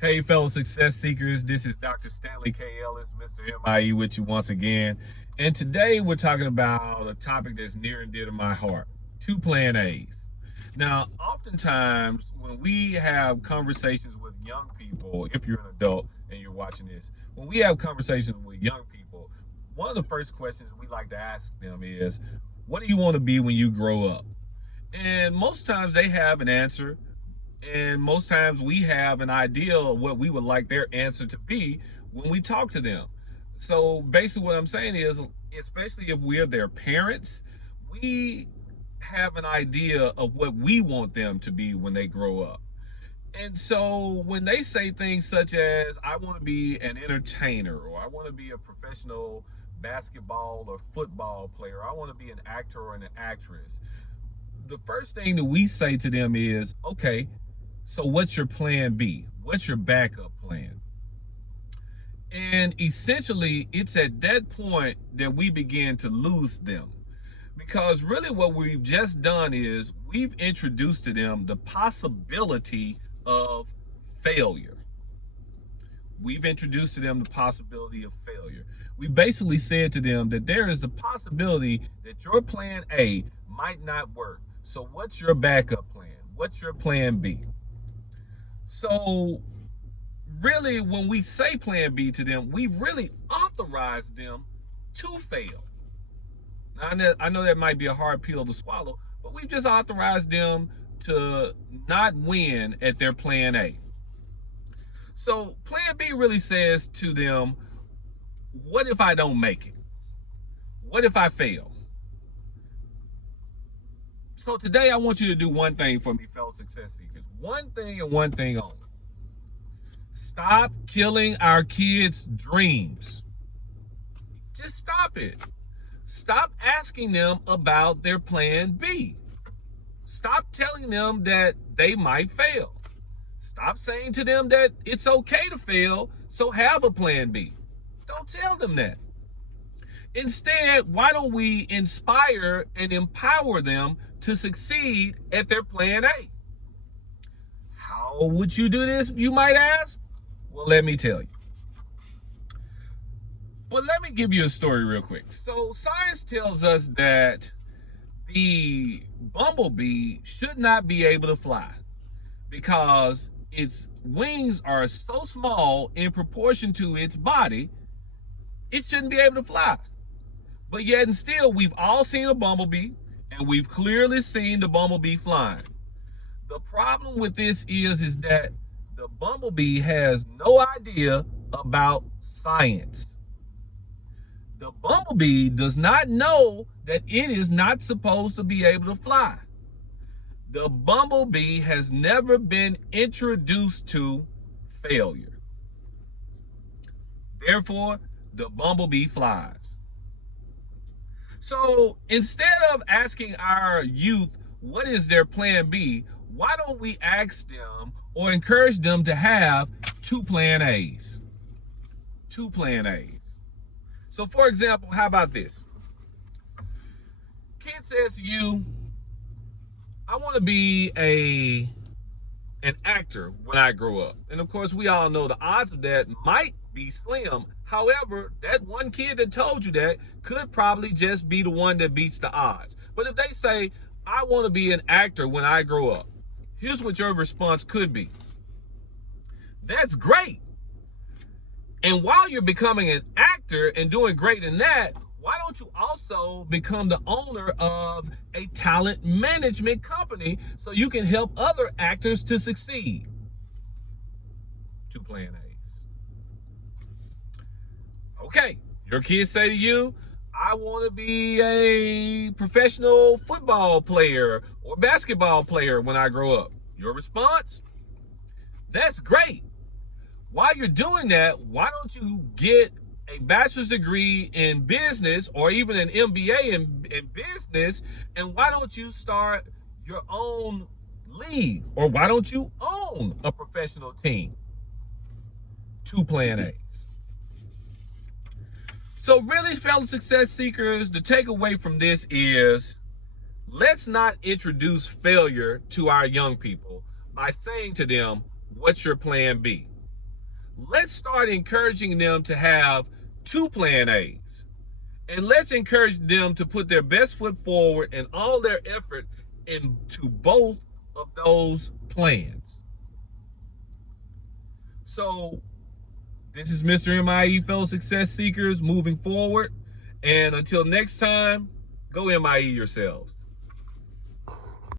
Hey, fellow success seekers, this is Dr. Stanley K. Ellis, Mr. M.I.E. with you once again. And today we're talking about a topic that's near and dear to my heart, two plan A's. Now, oftentimes when we have conversations with young people, if you're an adult and you're watching this, when we have conversations with young people, one of the first questions we like to ask them is, what do you want to be when you grow up? And most times they have an answer, and most times we have an idea of what we would like their answer to be when we talk to them. So basically what I'm saying is, especially if we're their parents, we have an idea of what we want them to be when they grow up. And so when they say things such as, I want to be an entertainer, or I want to be a professional basketball or football player, I want to be an actor or an actress, the first thing that we say to them is, okay, so what's your plan B? What's your backup plan? And essentially, it's at that point that we begin to lose them. Because really what we've just done is we've introduced to them the possibility of failure. We've introduced to them the possibility of failure. We basically said to them that there is the possibility that your plan A might not work. So what's your backup plan? What's your plan B? So really, when we say plan B to them, we've really authorized them to fail. Now, I know that might be a hard pill to swallow, but we've just authorized them to not win at their plan A. So plan B really says to them, what if I don't make it? What if I fail? So today I want you to do one thing for me, fellow success seekers. One thing and one thing only. Stop killing our kids' dreams. Just stop it. Stop asking them about their plan B. Stop telling them that they might fail. Stop saying to them that it's okay to fail, so have a plan B. Don't tell them that. Instead, why don't we inspire and empower them to succeed at their plan A? How would you do this, you might ask? Well, let me tell you. But let me give you a story real quick. So science tells us that the bumblebee should not be able to fly because its wings are so small in proportion to its body, it shouldn't be able to fly. But yet and still, we've all seen a bumblebee, and we've clearly seen the bumblebee flying. The problem with this is that the bumblebee has no idea about science. The bumblebee does not know that it is not supposed to be able to fly. The bumblebee has never been introduced to failure. Therefore, the bumblebee flies. So instead of asking our youth what is their plan B, why don't we ask them or encourage them to have two plan A's? Two plan A's. So for example, how about this? Kid says to you, I want to be an actor when I grow up. And of course, we all know the odds of that might be slim. However, that one kid that told you that could probably just be the one that beats the odds. But if they say, I want to be an actor when I grow up, here's what your response could be. That's great. And while you're becoming an actor and doing great in that, why don't you also become the owner of a talent management company so you can help other actors to succeed? Two plan A's. Okay, your kids say to you, I want to be a professional football player or basketball player when I grow up. Your response? That's great. While you're doing that, why don't you get a bachelor's degree in business or even an MBA in business, and why don't you start your own league, or why don't you own a professional team? Two plan A's. So really, fellow success seekers, the takeaway from this is, let's not introduce failure to our young people by saying to them, what's your plan B? let's start encouraging them to have 2 plan A's. And let's encourage them to put their best foot forward and all their effort into both of those plans. So this is Mr. M.I.E. fellow success seekers moving forward. And until next time, go M.I.E. yourselves.